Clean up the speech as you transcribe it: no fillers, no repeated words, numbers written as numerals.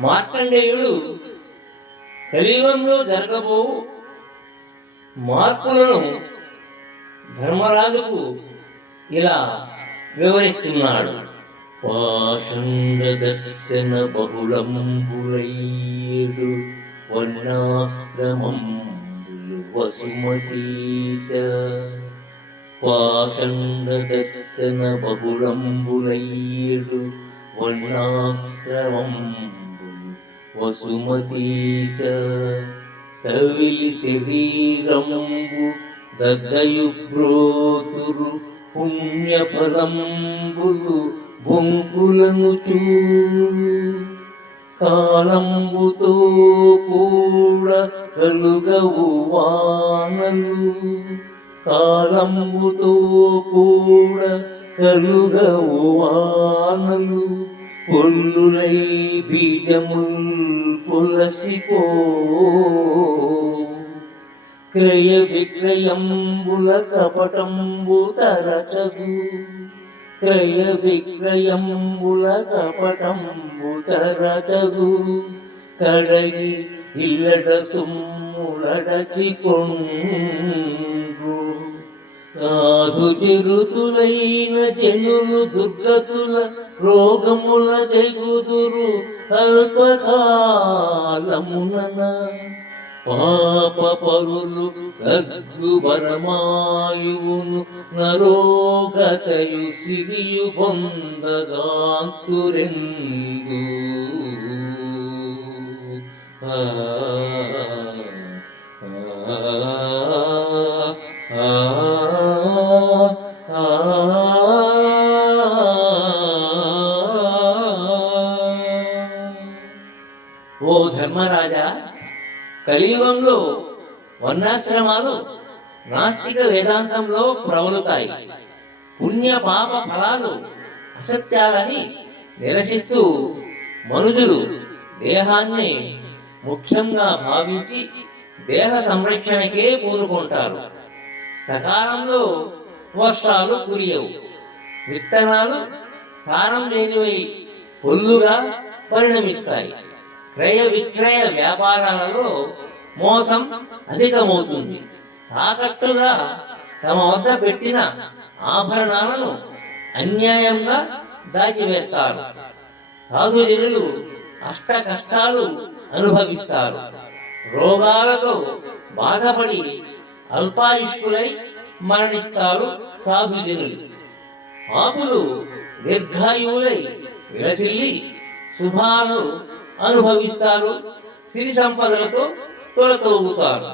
మార్కండేయుడు కలియుగంలో జరగబో మార్పులను ధర్మరాజుకు ఇలా వివరిస్తున్నాడు. పాషండదర్శన బహుళంబులైడు వర్ణాశ్రమంబులు వసుమతీశ. పాషండదర్శన బహుళంబులైడు వర్ణాశ్రమంబులు వసుమతీశ. తవిలి శరీరంబు దద్దయు బ్రోతురు పుణ్యఫలంబులు బొంకులనుచూ. కాలంబుతో కూడా కలుగవు వానలు, కాలంబుతో కూడా కలుగవు వానలు. పొల్లులై బీజముల్ పులసిపో. క్రయ విక్రయంబుల కపటంబు తరచగు, క్రయ విక్రయంబుల కపటంబు తరచగు. కడగి ఇల్లడ సొమ్ములడచికొండ్రు. సాధు చిరుతులైన జనులు దుర్గతుల రోగముల తెగుదురు అల్పకాలమున. పాప పరులు లగ్గు బరమాయువును నరోగతయు సిరియు పొందగాంతురెందు. ఓ ధర్మరాజా, కలియుగంలో వర్ణాశ్రమాలు నాస్తిక వేదాంతంలో ప్రవలుతాయి. పుణ్య పాప ఫలాలు అసత్యాలని నిరసిస్తూ మనుజులు దేహాన్ని ముఖ్యంగా భావించి దేహ సంరక్షణకే పూనుకుంటారు. సకాలంలో వర్షాలు కురియవు, విత్తనాలు సారం లేనివై పొల్లుగా పరిణమిస్తాయి. క్రయ విక్రయ వ్యాపారాలలో మోసం అధికమవుతుంది. తాకట్టుగా తమ వద్ద పెట్టిన ఆభరణాలను అన్యాయంగా దాచివేస్తారు. సాధుజనులు అష్ట కష్టాలు అనుభవిస్తారు. రోగాలతో బాధపడి అల్పాయుష్కులై మరణిస్తారు సాధుజనులు. పాపులు దీర్ఘాయువులై విలసిల్లి శుభాలు అనుభవిస్తారు. సిరి సంపదలతో తొలతూగుతారు.